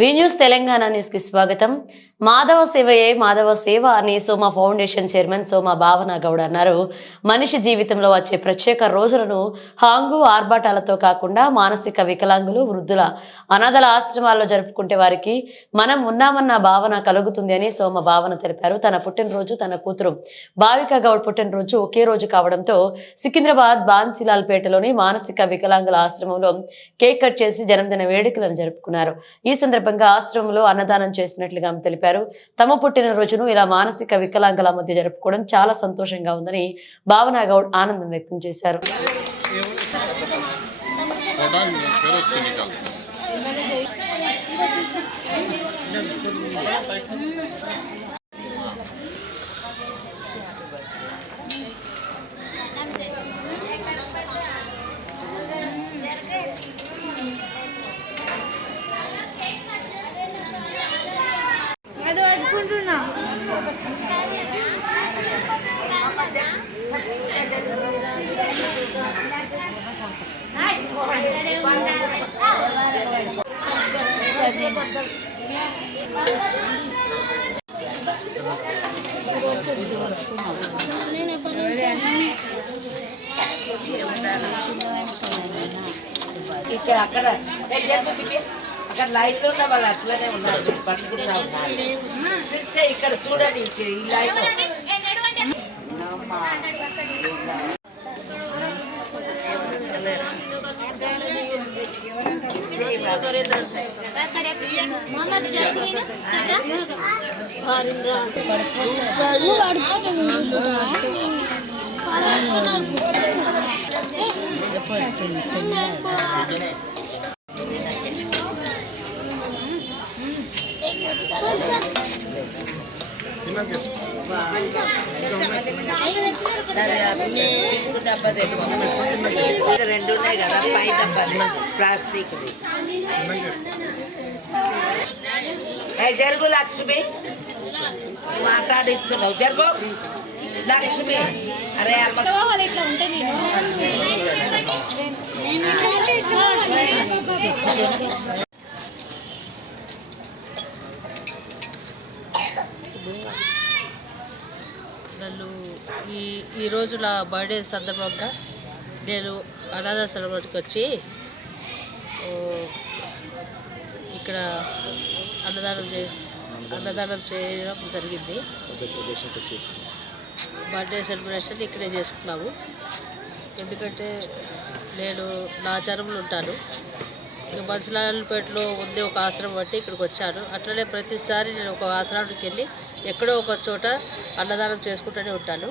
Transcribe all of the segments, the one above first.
వి news Telangana news కి స్వాగతం. మాధవ సేవయే మాధవ సేవ అని సోమ ఫౌండేషన్ చైర్మన్ సోమ భావన గౌడ్ అన్నారు. మనిషి జీవితంలో వచ్చే ప్రత్యేక రోజులను హాంగు ఆర్భాటాలతో కాకుండా మానసిక వికలాంగులు, వృద్ధుల, అనాథల ఆశ్రమాల్లో జరుపుకుంటే వారికి మనం ఉన్నామన్న భావన కలుగుతుంది అని సోమ భావన తెలిపారు. తన పుట్టినరోజు తన కూతురు భావిక గౌడ్ పుట్టినరోజు ఒకే రోజు కావడంతో సికింద్రాబాద్ బాన్సిలాల్ పేటలోని మానసిక వికలాంగుల ఆశ్రమంలో కేక్ కట్ చేసి జన్మదిన వేడుకలను జరుపుకున్నారు. ఈ సందర్భంగా ఆశ్రమంలో అన్నదానం చేసినట్లుగా తెలిపారు. తమ పుట్టినరోజును ఇలా మానసిక వికలాంగుల మధ్య జరుపుకోవడం చాలా సంతోషంగా ఉందని భావన గౌడ్ ఆనందం వ్యక్తం చేశారు. ఇక్కడ అక్కడ అక్కడ లైట్ ఉన్న వాళ్ళు అట్లనే ఉన్నారు, పట్టుకుంటా ఉన్నారు. చూస్తే ఇక్కడ చూడండి, ఈ లైట్ రెండు ఉన్నాయి కదా, పై డబ్బా ప్లాస్టిక్. జరుగు లక్ష్మి, మాట్లాడిస్తున్నావు, జరుగు లక్ష్మి. అరే అమ్మ నన్ను ఈ రోజు నా బర్త్డే సందర్భంగా నేను అనాథాశ్రమానికి వచ్చి ఇక్కడ అన్నదానం చేయడం జరిగింది. బర్త్డే సెలబ్రేషన్ ఇక్కడే చేసుకున్నాము. ఎందుకంటే నేను నా ఆచారంలో ఉంటాను. ఇక బాన్సిలాల్పేటలో ఉంది ఒక ఆశ్రమం బట్టి ఇక్కడికి వచ్చాను. అట్లనే ప్రతిసారి నేను ఒక ఆశ్రమానికి వెళ్ళి ఎక్కడో ఒక చోట అన్నదానం చేసుకుంటూనే ఉంటాను.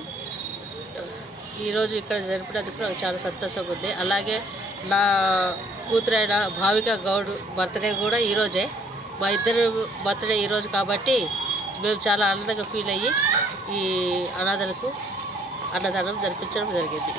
ఈరోజు ఇక్కడ జరిపినందుకు నాకు చాలా సంతోషంగా ఉంది. అలాగే నా కూతురైన భావిక గౌడ్ బర్త్డే కూడా ఈరోజే, మా ఇద్దరు బర్త్డే ఈరోజు కాబట్టి మేము చాలా ఆనందంగా ఫీల్ అయ్యి ఈ అనాథలకు అన్నదానం జరిపించడం జరిగింది.